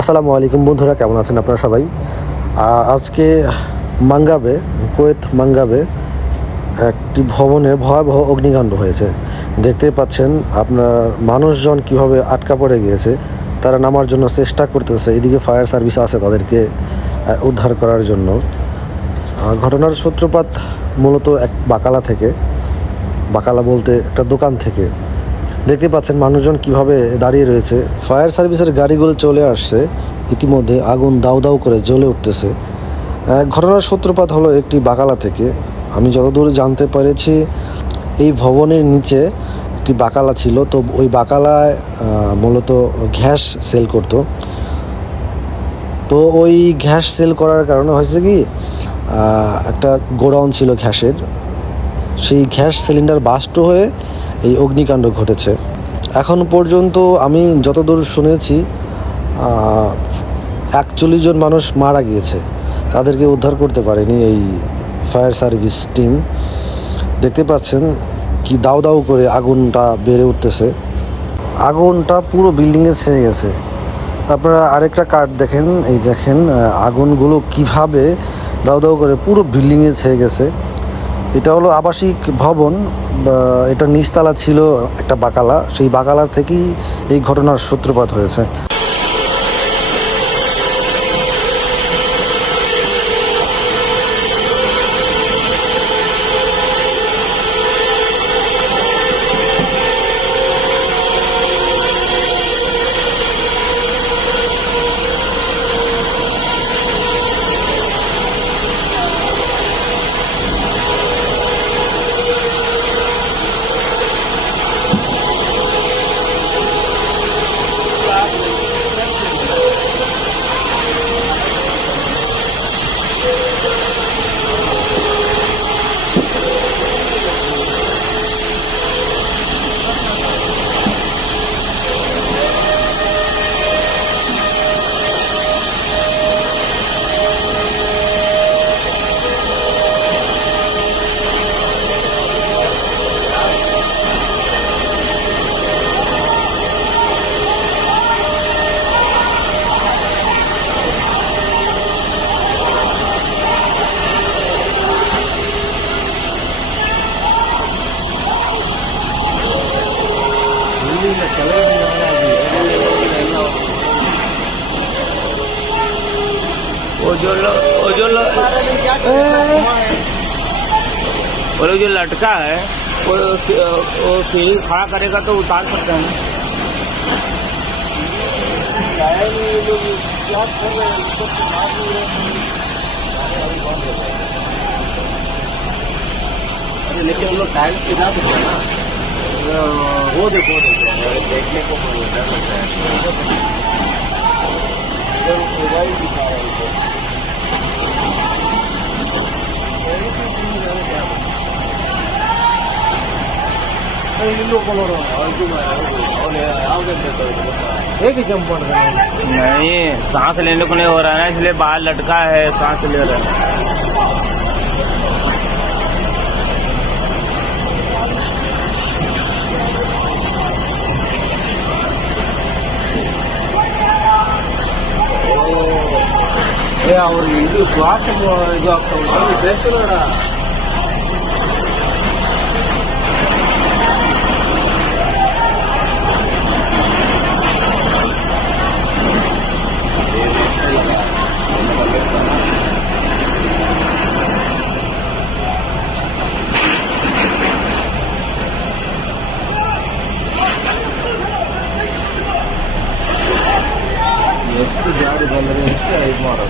আসসালামু আলাইকুম বন্ধুরা, কেমন আছেন আপনারা সবাই? আজকে মাঙ্গাবে, কোয়েত মাঙ্গাবে একটি ভবনে ভয়াবহ অগ্নিকাণ্ড হয়েছে। দেখতেই পাচ্ছেন আপনার মানুষজন কীভাবে আটকা পড়ে গিয়েছে, তারা নামার জন্য চেষ্টা করতেছে, এদিকে ফায়ার সার্ভিস আছে তাদেরকে উদ্ধার করার জন্য। ঘটনার সূত্রপাত মূলত এক বাকালা থেকে, বাকালা বলতে একটা দোকান থেকে। দেখতে পাচ্ছেন মানুষজন কীভাবে দাঁড়িয়ে রয়েছে। ফায়ার সার্ভিসের গাড়িগুলো চলে আসছে। ইতিমধ্যে আগুন দাউ দাউ করে জ্বলে উঠতেছে। ঘটনার সূত্রপাত হলো একটি বাকালা থেকে। আমি যতদূর জানতে পেরেছি, এই ভবনের নিচে একটি বাকালা ছিল। তো ওই বাকালায় মূলত গ্যাস সেল করতো। তো ওই গ্যাস সেল করার কারণে হয়েছে কি একটা গোডাউন ছিল গ্যাসের। সেই গ্যাস সিলিন্ডার বাস্ট হয়ে এই অগ্নিকাণ্ড ঘটেছে। এখন পর্যন্ত আমি যতদূর শুনেছি একচল্লিশ জন মানুষ মারা গিয়েছে। তাদেরকে উদ্ধার করতে পারেনি এই ফায়ার সার্ভিস টিম। দেখতে পাচ্ছেন কি দাউ দাউ করে আগুনটা বেড়ে উঠতেছে। আগুনটা পুরো বিল্ডিংয়ে ছেয়ে গেছে। আপনারা আরেকটা কার্ড দেখেন, এই দেখেন আগুনগুলো কীভাবে দাউ দাউ করে পুরো বিল্ডিংয়ে ছেয়ে গেছে। এটা হলো আবাসিক ভবন এটা নিচতলা ছিল একটা বাকালা। সেই বাকালা থেকেই এই ঘটনার সূত্রপাত হয়েছে। जो वो जो वो जो लटका है, वो वो सीढ़ी खड़ा करेगा तो उतार सकते हैं। लेकिन हम लोग गिरा सकते ना वो देखो देखने को लगता है नहीं, सांस लेने को नहीं हो रहा है इसलिए बाहर लटका है, सांस ले रहा है। ಏ ಅವ್ರು ಇದು ಶ್ವಾಸ ಇದು ಆಗ್ತಾ ಉಂಟು ಟೆಸ್ಟ್ ನೋಡ ಎಷ್ಟು ಜಾಡಿ ಬಂದರೆ Acayip bu arada.